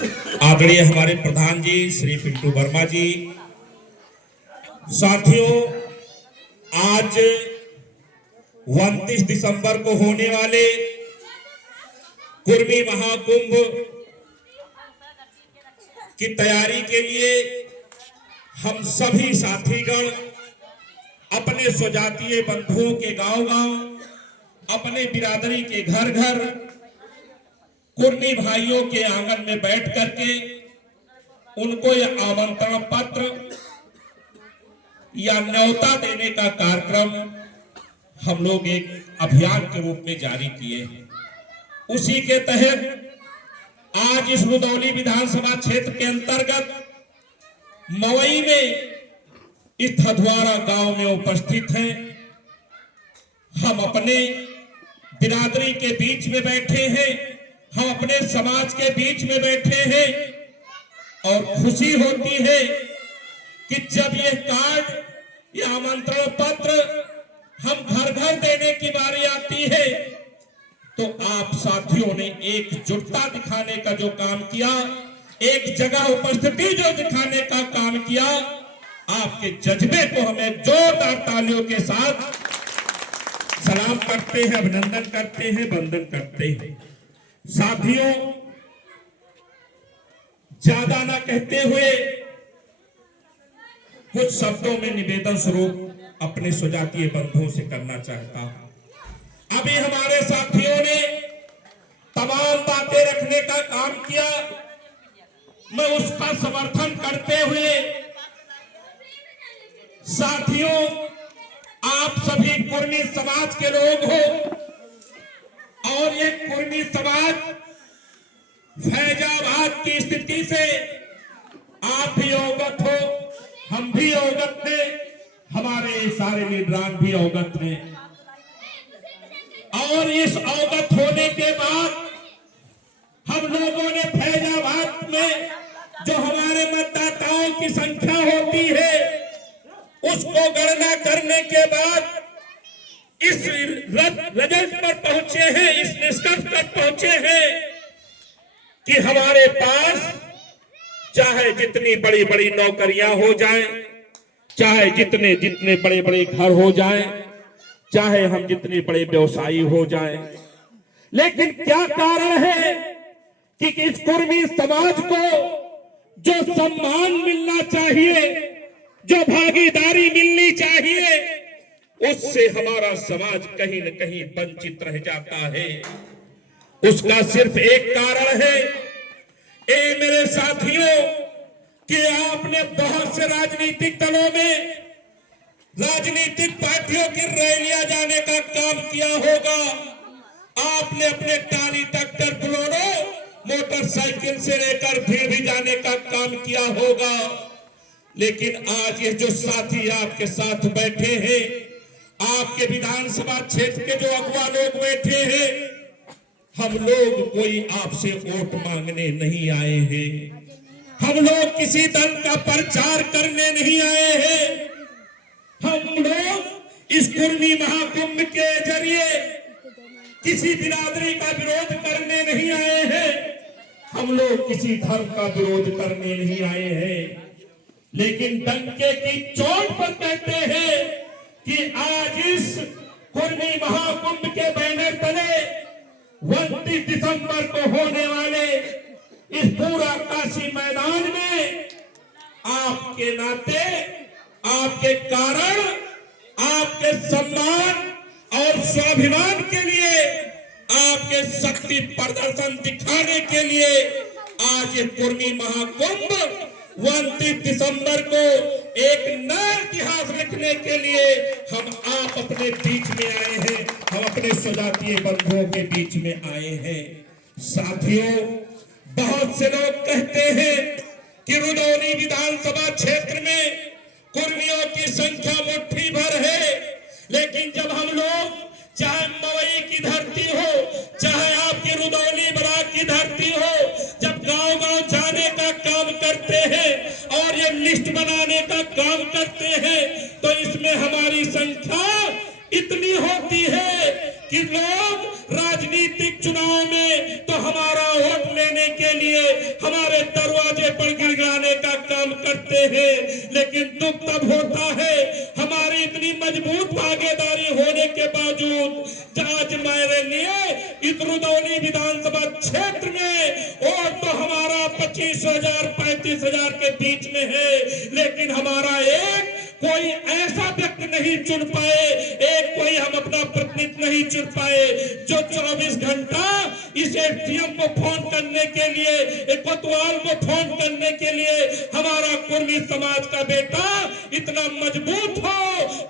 आदरणीय हमारे प्रधान जी श्री पिंटू वर्मा जी, साथियों, आज 29 दिसंबर को होने वाले कुर्मी महाकुंभ की तैयारी के लिए हम सभी साथीगण अपने स्वजातीय बंधुओं के गांव-गांव, अपने बिरादरी के घर-घर, कुर्मी भाइयों के आंगन में बैठ करके उनको यह आमंत्रण पत्र या न्योता देने का कार्यक्रम हम लोग एक अभियान के रूप में जारी किए हैं। उसी के तहत आज इस रुदौली विधानसभा क्षेत्र के अंतर्गत मवई में इस थधवारा गांव में उपस्थित हैं। हम अपने बिरादरी के बीच में बैठे हैं, हम अपने समाज के बीच में बैठे हैं और खुशी होती है कि जब ये कार्ड या आमंत्रण पत्र हम घर घर देने की बारी आती है तो आप साथियों ने एकजुटता दिखाने का जो काम किया, एक जगह उपस्थिति जो दिखाने का काम किया, आपके जज्बे को हमें जोरदार तालियों के साथ सलाम करते हैं, अभिनंदन करते हैं, वंदन करते हैं। साथियों, ज्यादा ना कहते हुए कुछ शब्दों में निवेदन स्वरूप अपने स्वजातीय बंधुओं से करना चाहता हूं। अभी हमारे साथियों ने तमाम बातें रखने का काम किया, मैं उसका समर्थन करते हुए साथियों, आप सभी कुर्मी समाज के लोग हो और ये कुर्मी समाज फैजाबाद की स्थिति से आप भी अवगत हो, हम भी अवगत हैं, हमारे सारे लीडरान भी अवगत हैं। और इस अवगत होने के बाद हम लोगों ने फैजाबाद में जो हमारे मतदाताओं की संख्या होती है उसको गणना करने के बाद इस रिजल्ट पर पहुंचे हैं, इस निष्कर्ष पर पहुंचे हैं कि हमारे पास चाहे जितनी बड़ी बड़ी नौकरियां हो जाएं, चाहे जितने जितने बड़े बड़े घर हो जाएं, चाहे हम जितने बड़े व्यवसायी हो जाएं, लेकिन क्या कारण है कि इस कुर्मी समाज को जो सम्मान मिलना चाहिए, जो भागीदारी मिलनी चाहिए, उससे हमारा समाज कहीं न कहीं वंचित रह जाता है। उसका सिर्फ एक कारण है, ए मेरे साथियों, कि आपने बहुत से राजनीतिक दलों में, राजनीतिक पार्टियों की रैलियां जाने का काम किया होगा। आपने अपने टाली ट्रैक्टर बोलेरो मोटरसाइकिल से लेकर भीड़ भी जाने का काम किया होगा, लेकिन आज ये जो साथी आपके साथ बैठे हैं, आपके विधानसभा क्षेत्र के जो अगुवा लोग बैठे हैं, हम लोग कोई आपसे वोट मांगने नहीं आए हैं, हम लोग किसी दल का प्रचार करने नहीं आए हैं, हम लोग इस कुर्मी महाकुंभ के जरिए किसी बिरादरी का विरोध करने नहीं आए हैं, हम लोग किसी धर्म का विरोध करने नहीं आए हैं, लेकिन डंके की चोट पर कहते हैं कि आज इस कुर्मी महाकुंभ के बैनर तले 29 दिसंबर को होने वाले इस पूरा काशी मैदान में आपके नाते, आपके कारण, आपके सम्मान और स्वाभिमान के लिए, आपके शक्ति प्रदर्शन दिखाने के लिए आज ये कुर्मी महाकुंभ 29 दिसंबर को एक नया इतिहास लिखने के लिए हम आप अपने बीच में आए हैं, हम अपने स्वजातीय बंधुओं के बीच में आए हैं। साथियों, बहुत से लोग कहते हैं कि रुदौली विधानसभा क्षेत्र में कुर्मियों की संख्या मुट्ठी भर है, लेकिन जब हम लोग चाहे मवई की धरती हो, चाहे आपकी रुदौली ब्लॉक की धरती हो, जब गांव-गांव जाने का काम करते हैं और ये लिस्ट बनाने का काम करते हैं तो इसमें हमारी संख्या इतनी होती है कि लोग राजनीतिक चुनाव में तो हमारा वोट लेने के के लिए हमारे दरवाजे पर गिड़गिड़ाने का काम करते हैं। लेकिन दुख तब होता है हमारी इतनी मजबूत भागीदारी होने के बावजूद आज मेरे लिए इस रुदौली विधानसभा क्षेत्र में और तो हमारा 25,000 35,000 के बीच में है, लेकिन हमारा एक कोई ऐसा व्यक्ति नहीं चुन पाए, एक कोई हम अपना प्रतिनिधि नहीं चुन पाए जो 24 घंटा इस एसडीएम को फोन करने के लिए, एक कोतवाल को फोन करने के लिए हमारा कुर्मी समाज का बेटा इतना मजबूत हो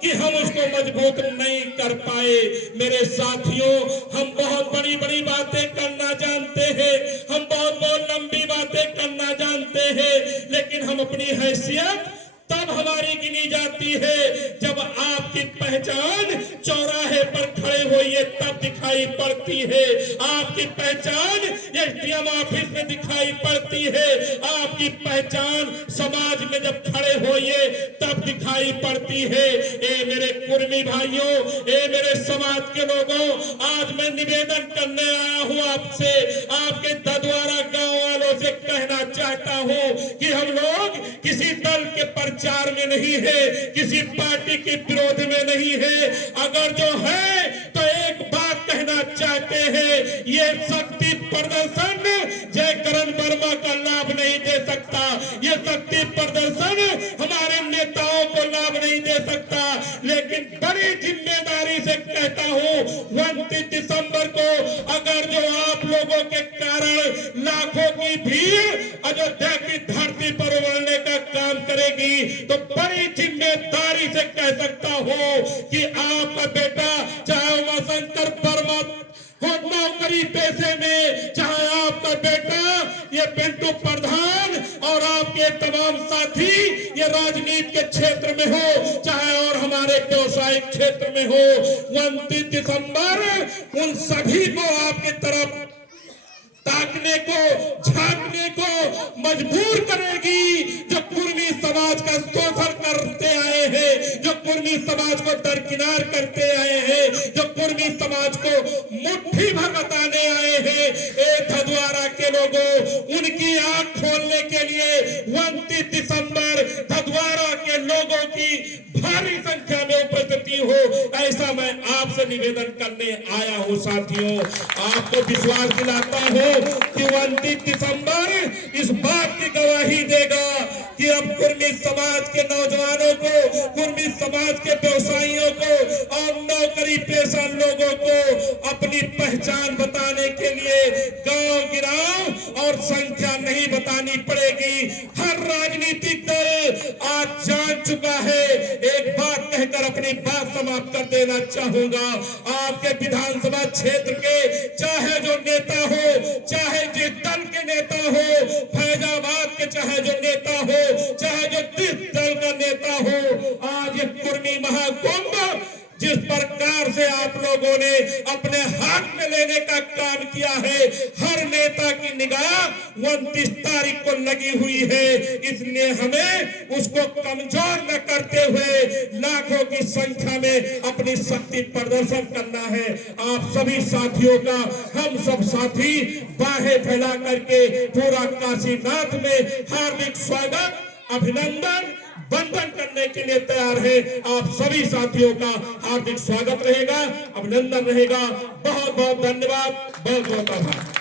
कि हम उसको मजबूत नहीं कर पाए। मेरे साथियों, हम बहुत बड़ी बड़ी बातें करना जानते हैं, हम बहुत बहुत लंबी बातें करना जानते हैं, लेकिन हम अपनी हैसियत तब हमारी गिनी जाती है जब आपकी पहचान चौराहे पर खड़े होइए तब दिखाई पड़ती है, आपकी पहचान एसडीएम ऑफिस में दिखाई पड़ती है, आपकी पहचान समाज में जब खड़े होइए तब दिखाई पड़ती है। ए मेरे कुर्मी भाइयों, ए मेरे समाज के लोगों, आज मैं निवेदन करने आया हूँ आपसे, आपके ददवारा गांव वालों से कहना चाहता हूँ कि हम लोग किसी दल के प्रचार में नहीं है, किसी पार्टी के विरोध में नहीं है। अगर जो है तो एक बात कहना चाहते हैं, ये शक्ति प्रदर्शन जय करण वर्मा का लाभ नहीं दे सकता, ये शक्ति प्रदर्शन हमारे नेताओं को लाभ नहीं दे सकता। लेकिन बड़ी जिम्मेदारी से कहता हूँ 29 दिसंबर को अगर जो आप लोगों के कारण लाखों की भीड़ अयोध्या की धरती पर उमड़ने का काम करेगी तो बड़ी जिम्मेदारी से कह सकता हूँ कि आपका बेटा चाहे उमाशंकर वर्मा हो नौकरी पेशे में, चाहे आपका बेटा ये पिंटू प्रधान और आपके तमाम साथी ये राजनीति के क्षेत्र में हो, चाहे और हमारे व्यवसायिक क्षेत्र में हो, 29 दिसंबर उन सभी को आपकी तरफ ताकने को, झांकने को मजबूर करेगी जो कुर्मी समाज का शोषण करते आए हैं, जो कुर्मी समाज को दरकिनार करते आए हैं, जो कुर्मी समाज को मुट्ठी भर बताने आए हैं। ए धदवारा के लोगों, उनकी आंख खोलने के लिए 29 दिसंबर धदवारा के लोगों की भारी संख्या में उपस्थिति हो, ऐसा मैं आपसे निवेदन करने आया हूं। साथियों, आपको विश्वास दिलाता हूं कि 29 दिसंबर इस बात की गवाही देगा कि अब कुर्मी समाज के नौजवानों को, कुर्मी समाज के व्यवसायियों को और नौकरी पेशा लोगों को अपनी पहचान बताने के लिए गांव गिराव और संख्या नहीं बतानी पड़ेगी। हर राजनीतिक दल आज जान चुका है। एक बात कहकर अपनी बात समाप्त कर देना चाहूंगा, आपके विधानसभा क्षेत्र के चाहे जो नेता हो, चाहे जिस दल के नेता हो, फैजाबाद के चाहे जो नेता हो, चाहे जो जिस दल का नेता हो, आज ये कुर्मी महाकुंभ जिस प्रकार से आप लोगों ने अपने हाथ में लेने का काम किया है, हर नेता की निगाह 29 तारीख को लगी हुई है। इसलिए हमें उसको कमजोर न करते हुए लाखों की संख्या में अपनी शक्ति प्रदर्शन करना है। आप सभी साथियों का हम सब साथी बाहें फैला करके पूरा काशीनाथ में हार्दिक स्वागत, अभिनंदन, वंदन करने के लिए तैयार है। आप सभी साथियों का हार्दिक स्वागत रहेगा, अभिनंदन रहेगा। बहुत बहुत धन्यवाद, बहुत बहुत आभार।